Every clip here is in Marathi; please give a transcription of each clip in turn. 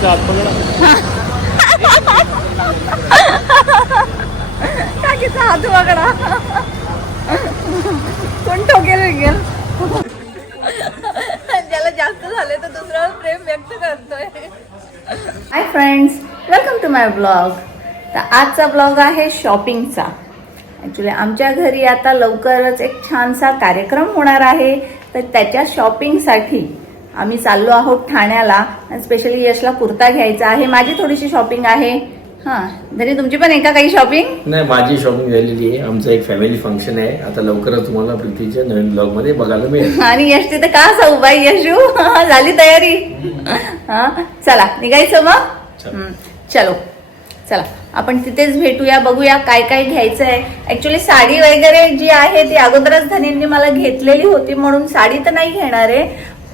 काकीचा हात पकडा. काकीचा हात पकडा. कोण ठोकेल गेल. ज्याला जास्त झाले तर दुसऱ्यावर प्रेम व्यक्त करतोय. Hi friends, welcome to my blog. तर आजचा ब्लॉग आहे शॉपिंगचा. ॲक्च्युली आमच्या घरी आता लवकरच एक छानसा कार्यक्रम होणार आहे, तर त्याच्या शॉपिंगसाठी आम्ही चाललो आहोत ठाण्याला. आणि स्पेशली यशला कुर्ता घ्यायचा आहे. माझी थोडीशी शॉपिंग आहे. हां, तरी तुमची पण आहे का काही शॉपिंग? नाही, माझी शॉपिंग झालेली आहे. आमचं एक फॅमिली फंक्शन आहे. आता लवकरच तुम्हाला प्रीतीच्या नवीन ब्लॉग मध्ये बघायला मिळेल. आणि यश तिथे का असा उभा आहे? यशू झाली तयारी? हा, चला निघायचं मग. चलो चला, आपण तिथेच भेटूया, बघूया काय काय घ्यायचं आहे. ऍक्च्युली साडी वगैरे जी आहे ती अगोदरच धनींनी मला घेतलेली होती, म्हणून साडी तर नाही घेणार आहे,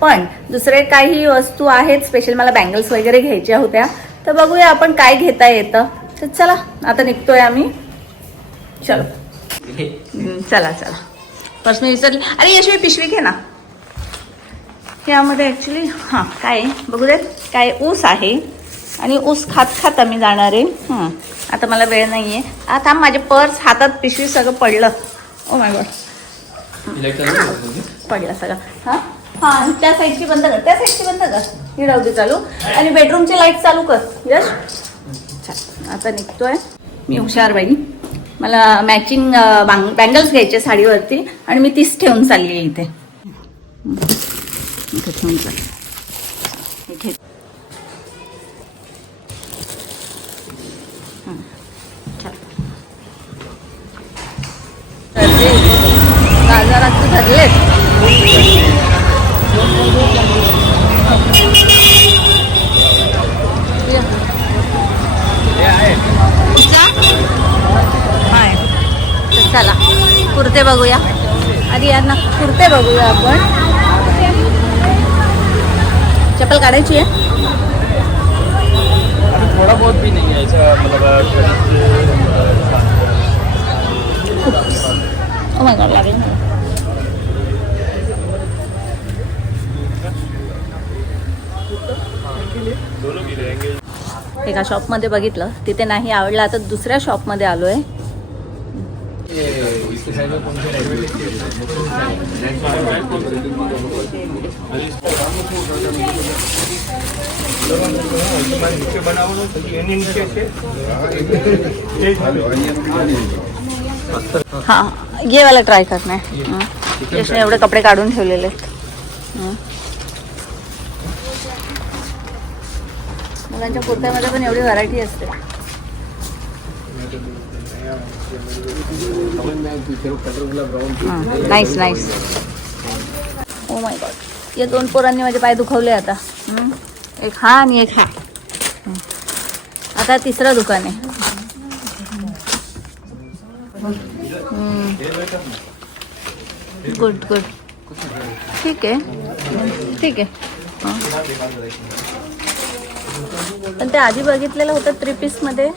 पण दुसरे काही वस्तू आहेत. स्पेशल मला बँगल्स वगैरे घ्यायच्या होत्या, तर बघूया आपण काय घेता येतं. तर चला आता निघतोय आम्ही. चलो चला चला. पर्स मी विसरली. अरे यशवी पिशवी घे ना. यामध्ये ऍक्च्युली हां काय बघू देत. काय ऊस आहे आणि ऊस खात खात आम्ही जाणार आहे. आता मला वेळ नाहीये. आता माझे पर्स हातात पिशवी सगळं पडलं. ओ माय गॉड, पडलं सगळं. हां हां, त्या साईडची बंद कर, त्या साईडची बंद कर. ही राहू दे चालू. आणि बेडरूमची लाईट चालू कर. यश आता निघतोय मी. हुशार बाई. मला मॅचिंग बँगल्स घ्यायचे साडीवरती, आणि मी तीच ठेवून चालली आहे इथे. इथे ठेवून चालली इथे. बाजारात धरलेत. चला कुर्ते बघूया. आधी यांना कुर्ते बघूया आपण. चप्पल काढायची आहे. थोड़ा बहुत भी नहीं है ऐसा, मतलब ओ माय गॉड, लागेल. एका शॉपमध्ये बघितलं, तिथे नाही आवडलं. आता दुसऱ्या शॉपमध्ये आलोय. हाँ, ये वाला ट्राय करना है. इसने एवढे कपडे काढून ठेवलेले. मुलांच्या कुर्त्यामध्ये पण एवढी व्हरायटी असते. Nice nice. Oh my God, या दोन पोरांनी माझे पाय दुखवले आता. एक हा आणि एक हा. आता तिसरं दुकान आहे. गुड गुड, ठीक आहे ठीक आहे. पण ते आधी बघितलेलं होतं 3 पीसमध्ये,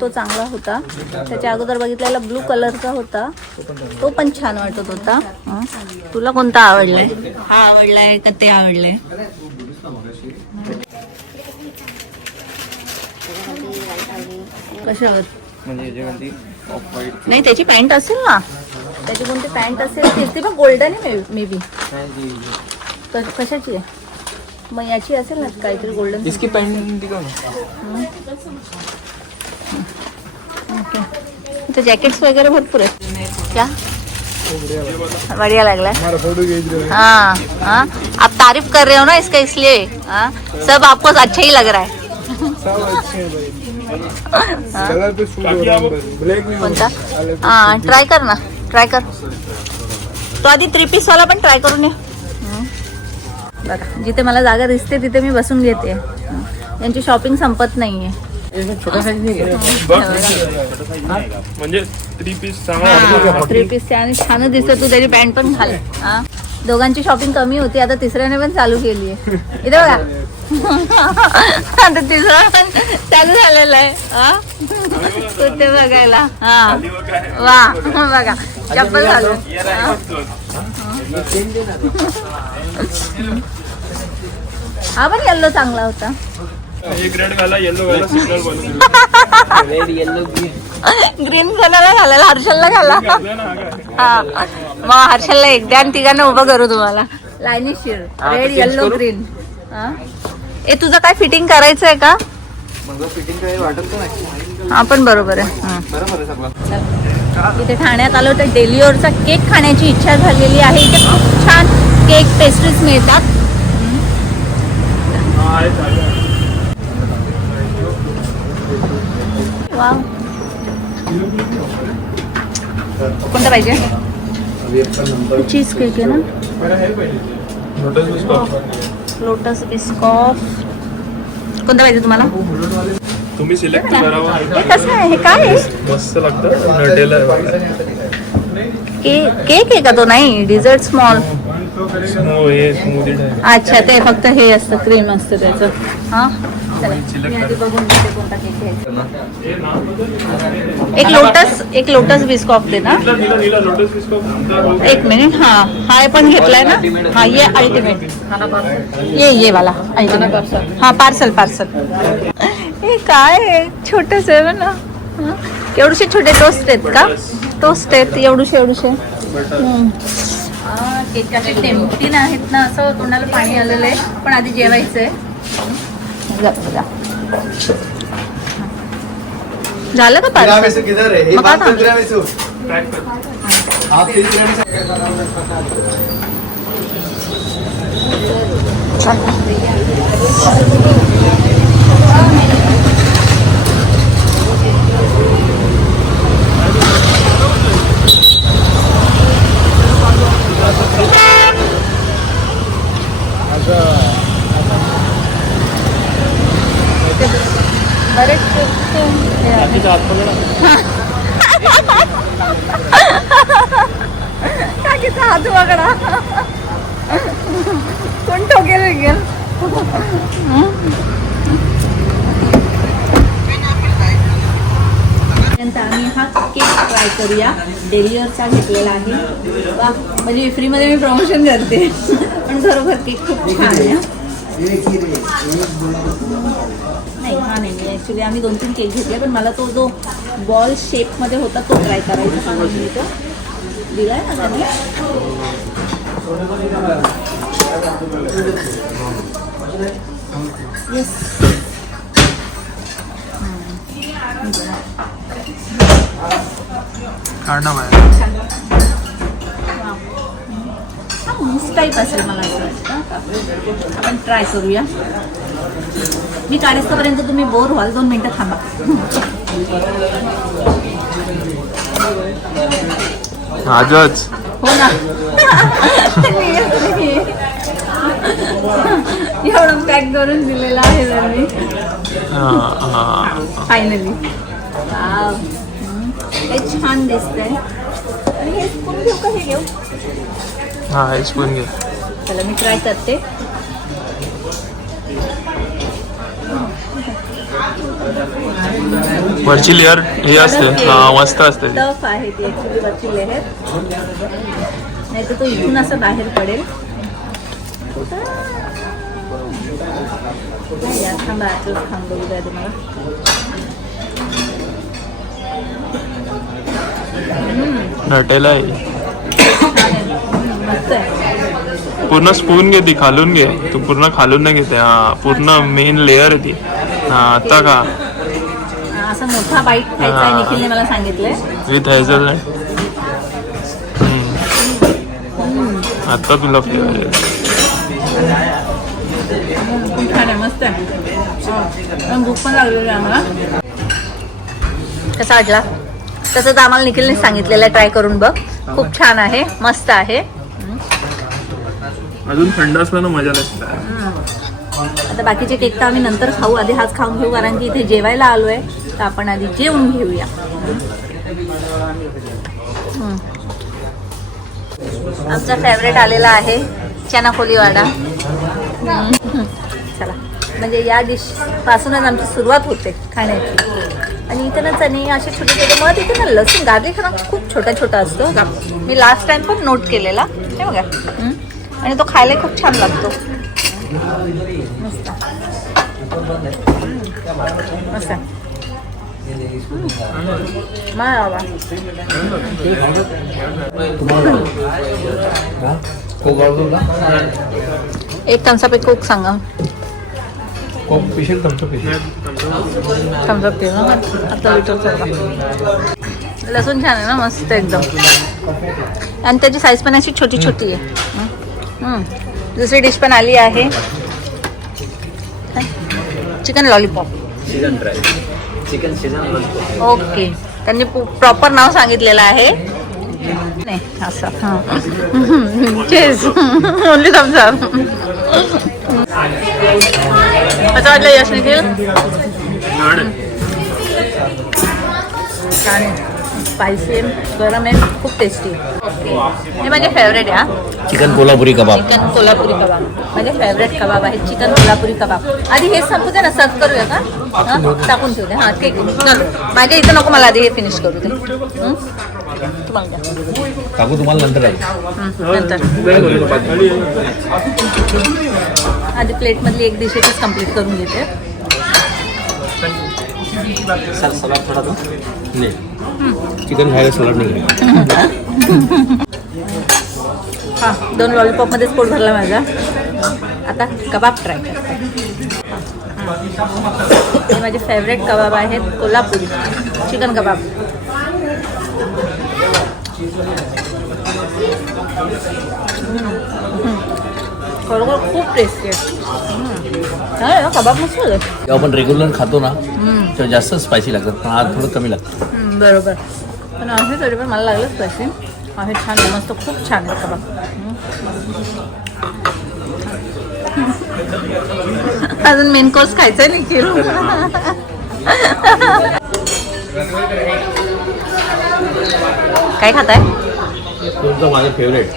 तो चांगला होता. त्याच्या अगोदर बघितलेला ब्लू कलरचा होता, तो पण छान वाटत होता. तुला कोणता आवडलाय? हा आवडलाय का ते आवडलंय? कशावर? नाही, त्याची पॅन्ट असेल ना, त्याची कोणती पॅन्ट असेल ती पण गोल्डन आहे मे बी. कशाची आहे मग? याची असेल ना काहीतरी गोल्डन. इसकी पैंट दिखाओ ना. ओके, इथे जॅकेट्स वगैरह भरपूर आहेत. क्या बढ़िया लग रहा है. हाँ हाँ, आप तारीफ कर रहे हो ना इसका, इसलिए हाँ सब आपको अच्छा ही लग रहा है. कोणता? हाँ ट्राय कर ना, ट्राय कर. तो आधी 3 पीस वाला पण ट्राय करून ये. बघा, जिथे मला जागा दिसते तिथे मी बसून घेते. यांची शॉपिंग संपत नाहीये. छोटा साइज नहीं है म्हणजे 3 पीस चांगला. 3 पीस आणि छान दिसत. तू त्याची पॅन्ट पण घाल. दोघांची शॉपिंग कमी होती, आता तिसऱ्याने पण चालू केली आहे. इथे बघा, आता तिसरा पण चालू झालेला आहे. कुठे बघायला. हा वा, बघा चप्पल घालून. हा पण येल्लो चांगला होता. एक रेड घाला, येलो घाला, सिग्नल बनवून red yellow green. Green colour घालायला हर्षलला घाला. हा मग हर्षलला एकदा आणि तिघांना उभं करू तुम्हाला लाईनीशीर. Red yellow green. ए तुझं काय फिटिंग करायचं आहे का? फिटिंग काय वाटत नाही. हा पण बरोबर आहे. बरोबर आहे सगळं. इथे ठाण्यात आलो तर डेलिओरचा केक खाण्याची इच्छा झालेली आहे. इथे खूप छान केक पेस्ट्रीज मिळतात. वाव. कोणता पाहिजे? चीज केक आहे ना. Lotus Biscoff. कोणता पाहिजे तुम्हाला? तुम्ही सिलेक्ट करावा. हे कसं आहे? हे काय आहे? मस्त लागतं. नटेला केक आहे का तो? नाही डिझर्ट स्मॉल. स्मूदी अच्छा ते फक्त हे असतं क्रीम असतं त्याचं. हा चला मी आधी बघून घेते कोणता केक घ्यायचा. एक लोटस बिस्कॉफ दे ना. Lotus Biscoff. एक मिनिट. हा हा पण घेतलाय ना. हा ये अल्टिमेट. ये वाला अल्टिमेट. हा पार्सल. हे काय आहे? छोटस आहे ना. एवढूशे छोटे टोस्ट आहेत का? टोस्ट आहेत एवढूशे. केक असे टेम्पटिंग आहेत ना. असं तोंडाला पाणी आलेलं आहे. पण आधी जेवायचंय. झालं का पार्सल? मग काय थांबलं? बरेच काकीचा हात वगळा. कोण ठोकेल गेल. आम्ही हा केक ट्राय करूया. डेलिओरचा घेतलेला आहे. वा म्हणजे फ्रीमध्ये मी प्रमोशन करते. पण खरोखर केक खूप छान आहे. नाही हा नाही ॲक्च्युली आम्ही 2-3 केक घेतले. पण मला तो जो बॉल शेपमध्ये होता तो ट्राय करायचा सांगितलं. दिलाय ना त्यांनी. येस. हा मूस टाईप असेल मला असं वाटतं. आपण ट्राय करूया. मी काढेपर्यंत तुम्ही बोर व्हाल. 2 मिनिटं थांबा. आजच हो ना. एवढं पॅक करून दिलेलं आहे त्यांनी फायनली. हे छान दिसतंय. आणि हे स्पून घेऊ का? हे घेऊ. हा हे स्पून घे. चला मी ट्राय करते. वरची लेअर हे असते. हा मस्त असते. टफ आहे ती ऍक्च्युली वरची लेअर. नाही तर तो इथून असं बाहेर पडेल. थांबा बघू द्या तुम्हाला. नटेला आहे. मस्त आहे. पूर्ण स्पून घे. ती खालून घे. तू पूर्ण खालून नाही घेते. हा पूर्ण मेन लेअर आहे ती. हा आता का असा मोठा बाईट खायचा आहे. निखिलने मला सांगितलंय विथ हेझलनट. आता तुला फ्लेवर येईल. छान आहे. मस्त आहे. भूक पण लागलेली आहे आम्हाला. कसा वाटला? तसं तर आम्हाला निखिलने सांगितलेलं आहे. ट्राय करून बघ. खूप छान आहे. मस्त आहे. अजून थंड असल्यानं मजा लागते. आता बाकीचे केक तर आम्ही नंतर खाऊ. आधी हाच खाऊन घेऊ. कारण की इथे जेवायला आलोय तर आपण आधी जेवून घेऊया. आमचा फेवरेट आलेला आहे चना कोलीवाडा. चला म्हणजे या डिश पासूनच आमची सुरुवात होते खाण्याची. आणि इथे ना चणे असे छोटे छोटे. मग तिथे ना लसूण गार्लिक ना खूप छोटा छोटा असतो. मी लास्ट टाइम पण नोट केलेला. हे बघा. आणि तो खायला खूप छान लागतो. मस्त. असं मा बाबा एक थम्सअप एक कोक सांगा. थम्सअप पिऊ ना आता विचार. लसूण छान आहे ना मस्त एकदम आणि त्याची साईज पण अशी छोटी छोटी आहे. दुसरी डिश पण आली आहे chicken lollipop. Chicken season lollipop. Okay त्यांनी प्रॉपर नाव सांगितलेलं आहे नाही असं. हां चेस ओनली थम्सअप. असं वाटलं यश निखिल छान आहे. स्पायसी गरम आहे खूप टेस्टी. हे माझे फेवरेट आहे. हा चिकन कोल्हापुरी कबाब. चिकन कोल्हापुरी कबाब माझे फेवरेट कबाब आहे. चिकन कोल्हापुरी कबाब. आधी हे संपू दे ना सर्व करूया का. टाकून ठेवते. हां ठीक आहे चल माझ्या इथं नको मला आधी हे फिनिश करू दे. तुम्हाला काकू तुम्हाला नंतर नंतर आधी प्लेटमधली एक डिशेसच कम्प्लीट करून घेते. सलाड थोडा तो नाही चिकन खायला सलाड नाही. हां 2 लॉलीपॉपमध्येच पोट भरला माझा. आता कबाब ट्राय करते. हे माझे फेवरेट कबाब आहेत कोल्हापुरी चिकन कबाब. खरोखर खूप टेस्टी आहे. कबाब मस्त होतं. जेव्हा आपण रेग्युलर खातो ना तेव्हा जास्त स्पायसी लागतात पण आज थोडं कमी लागतं. बरोबर पण आहे तरी पण मला लागलं स्पायसी आहे. छान आहे मस्त खूप छान आहे कबाब. अजून मेन कोर्स खायचा नाही की काय खाताय. तुमचं माझं फेवरेट.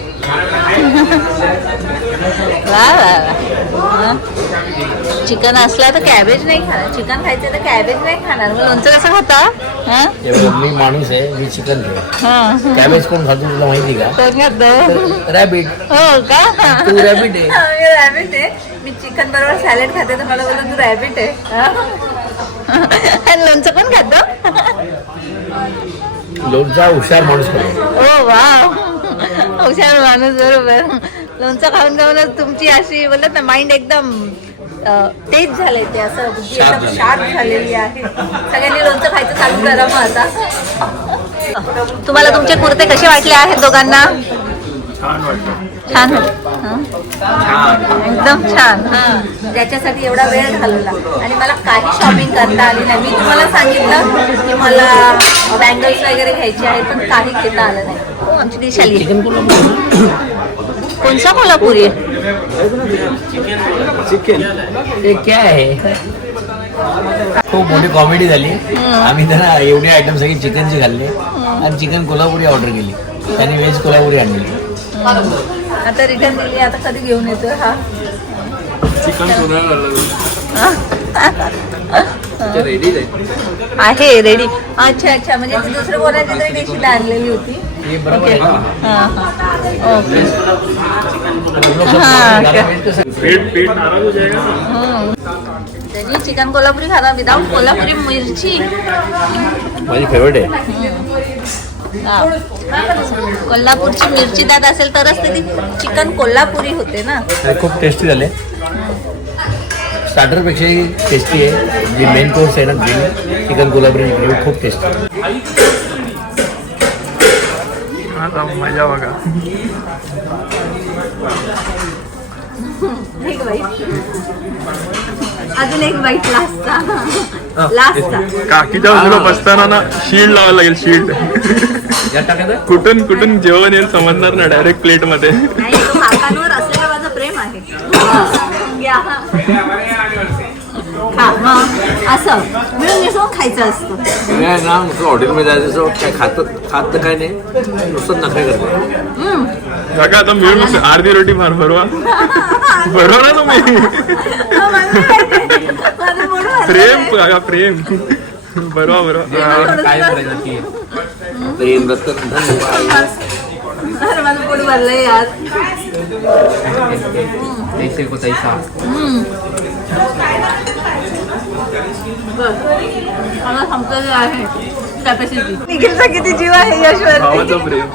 वा वा चिकन असला तर कॅबेज नाही खाणार. चिकन खायचं तर कॅबेज नाही खाणार. मग लोणचं कसं खाता. मी माणूस आहे मी चिकन खातो. कॅबेज कोण खातो तुला माहिती का. रॅबिट. हो का तू रॅबिट आहे. मी रॅबिट आहे. मी चिकन बरोबर सॅलड खाते तर मला बोलतो तू रॅबिट आहे. आणि लोणचं पण खातो. लोणचा हुशार माणूस खातो. ओ वा हुशार माणूस बरोबर. लोणचं खाऊन खाऊनच तुमची अशी बोलत ना माइंड एकदम तेज झालंय. ते असं बुद्धी एकदम शार्प झालेली आहे. सगळ्यांनी लोणचं खायचं चालू करा मग आता. तुम्हाला तुमचे कुर्ते कसे वाटले आहेत दोघांना. छान एकदम छान. ज्याच्यासाठी एवढा वेळ घालवला आणि मला काही शॉपिंग करता आली नाही. मी तुम्हाला सांगितलं की मला बँगल्स वगैरे घ्यायचे आहेत पण काही घेता आलं नाही. हो आमची डिश आली. कोणसा कोल्हापुरी चिकन हे काय आहे. खूप मोठी कॉमेडी झाली. आम्ही त्यांना एवढे आयटम सगळे चिकनचे खाल्ले आणि चिकन कोल्हापुरी ऑर्डर केली. त्यांनी व्हेज कोल्हापुरी आणली. आता रिटर्न दिली. आता कधी घेऊन येतोय हा चिकन आहे रेडी. अच्छा अच्छा म्हणजे ती दुसरं कोणाची तरी डिश आणलेली होती. ओके त्यांनी चिकन कोल्हापुरी खाना विदाउट कोल्हापुरी मिरची. माझी फेवरेट आहे. कोल्हापूरची मिरची दात असेल तरच ती चिकन कोल्हापुरी होते ना. खूप टेस्टी झाले. स्टार्टरपेक्षाही टेस्टी आहे. जी मेन कोर्स आहे ना ग्रेव्ही चिकन कोल्हापुरी ग्रेव्ही खूप टेस्टी. मजा बघा. अजून एक बाईट लास्ट. काकीच्या बाजूला बसताना ना शील्ड लावायला लागेल. शील्ड कुठून कुठून जेवण येईल समजणार ना. डायरेक्ट प्लेट मध्ये. काकांवर असलेलं माझं प्रेम आहे. असं मिळून मिसळून खायचं असतं. हॉटेलमध्ये जायचं काय खात तर काय नाही नुसतं नखरे करतो. काका आता मिळून अर्धी रोटी मार भरवा ना तुम्ही. प्रेम काका प्रेम. बरोबर काय करायचं की प्रेम रत्न माझं पोट भरलंय यार. मला संपलेलं आहे कॅपॅसिटी. निखिलचा किती जीव आहे यशवंत. भावाचं प्रेम.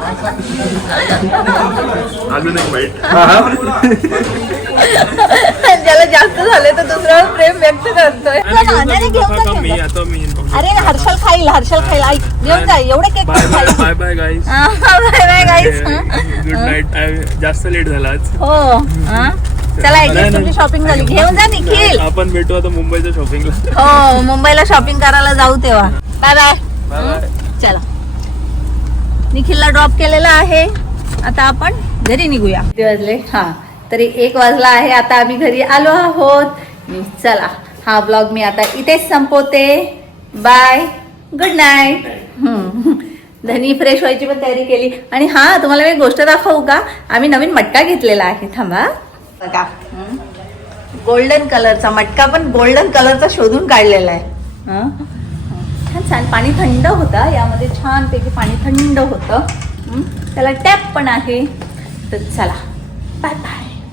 अजून एक वाईट. ज्याला जास्त झाले तर दुसऱ्यावर प्रेम व्यक्त करतोय. मी आता मी अरे हर्षल खाईल ऐक घेऊन जा एवढे cake bye bye bye bye guys. Bye bye guys. Good night. जास्त लेट झाला आज. हो चला ऍटलीस्ट तुमची शॉपिंग झाली. घेऊन जा निखिल. आपण भेटू आता मुंबईच्या शॉपिंगला. हो मुंबईला शॉपिंग करायला जाऊ तेव्हा. Bye bye. चला निखिलला ड्रॉप केलेला आहे. आता आपण घरी निघूया. किती वाजले? हा तरी 1 वाजला आहे. आता आम्ही घरी आलो आहोत. चला हा ब्लॉग मी आता इथेच संपवते. Bye good night. धनी फ्रेश व्हायची पण तयारी केली. आणि हा तुम्हाला मी एक गोष्ट दाखवू का? आम्ही नवीन मटका घेतलेला आहे. थांबा बघा गोल्डन कलरचा मटका पण गोल्डन कलरचा शोधून काढलेला आहे. छान पाणी थंड होतं यामध्ये. छानपैकी पाणी थंड होतं. त्याला टॅप पण आहे. तर चला बाय बाय.